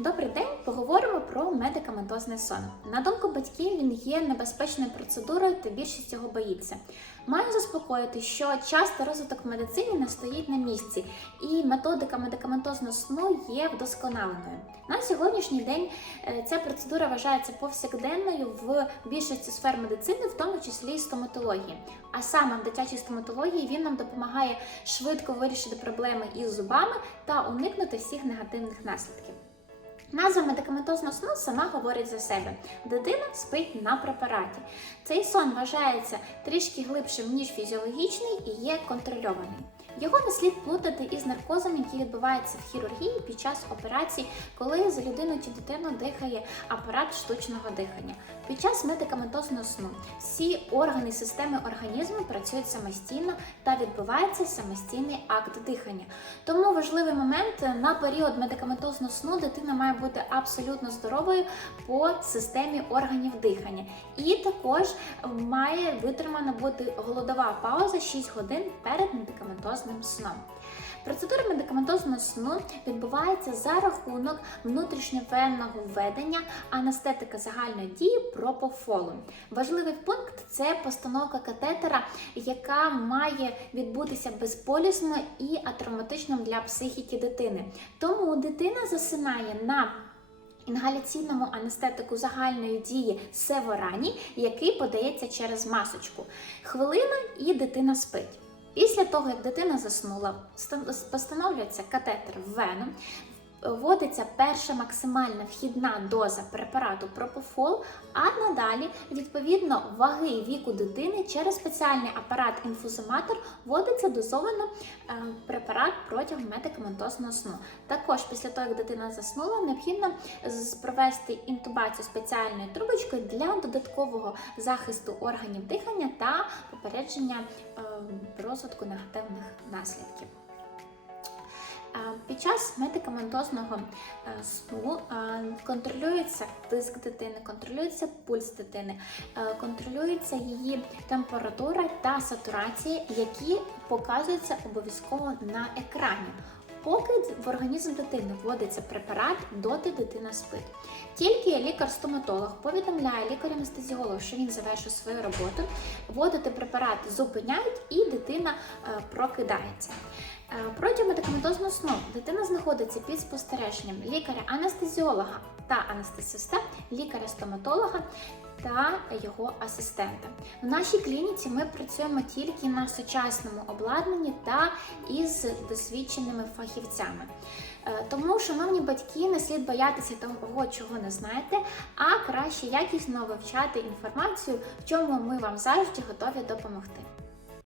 Добрий день, поговоримо про медикаментозний сон. На думку батьків, він є небезпечною процедурою та більшість його боїться. Маю заспокоїти, що часто розвиток в медицині не стоїть на місці, і методика медикаментозного сну є вдосконаленою. На сьогоднішній день е, ця процедура вважається повсякденною в більшості сфер медицини, в тому числі і стоматології. А саме в дитячій стоматології він нам допомагає швидко вирішити проблеми із зубами та уникнути всіх негативних наслідків. Назва медикаментозного сну сама говорить за себе. Дитина спить на препараті. Цей сон вважається трішки глибшим, ніж фізіологічний і є контрольований. Його не слід плутати із наркозом, який відбувається в хірургії під час операцій, коли за людину чи дитину дихає апарат штучного дихання. Під час медикаментозного сну всі органи системи організму працюють самостійно та відбувається самостійний акт дихання. Тому важливий момент на період медикаментозного сну дитина має бути абсолютно здоровою по системі органів дихання. І також має витримана бути голодова пауза 6 годин перед медикаментозним сном. Процедура медикаментозного сну відбувається за рахунок внутрішньовенного введення анестетика загальної дії пропофолу. Важливий пункт це постановка катетера, яка має відбутися безполісно і атравматично для психіки дитини. Тому дитина засинає на інгаляційному анестетику загальної дії севорані, який подається через масочку. Хвилина і дитина спить. Після того, як дитина заснула, постановлюється катетер в вену, вводиться перша максимальна вхідна доза препарату пропофол, а надалі, відповідно ваги і віку дитини через спеціальний апарат-інфузоматор вводиться дозовано е, препарат протягом медикаментозного сну. Також після того, як дитина заснула, необхідно провести інтубацію спеціальною трубочкою для додаткового захисту органів дихання та попередження е, розвитку негативних наслідків. Під час медикаментозного е, сну е, контролюється тиск дитини, контролюється пульс дитини, е, контролюється її температура та сатурація, які показуються обов'язково на екрані. Поки в організм дитини вводиться препарат, доти дитина спить. Тільки лікар-стоматолог повідомляє лікар-анестезіолог, що він завершив свою роботу, вводити препарат зупиняють і дитина е, прокидається. Е, Протягом медикаментозного сну дитина знаходиться під спостереженням лікаря-анестезіолога та анестезиста, лікаря-стоматолога та його асистента. В нашій клініці ми працюємо тільки на сучасному обладнанні та із досвідченими фахівцями. Е, Тому, шановні батьки, не слід боятися того, чого не знаєте, а краще якісно вивчати інформацію, в чому ми вам завжди готові допомогти.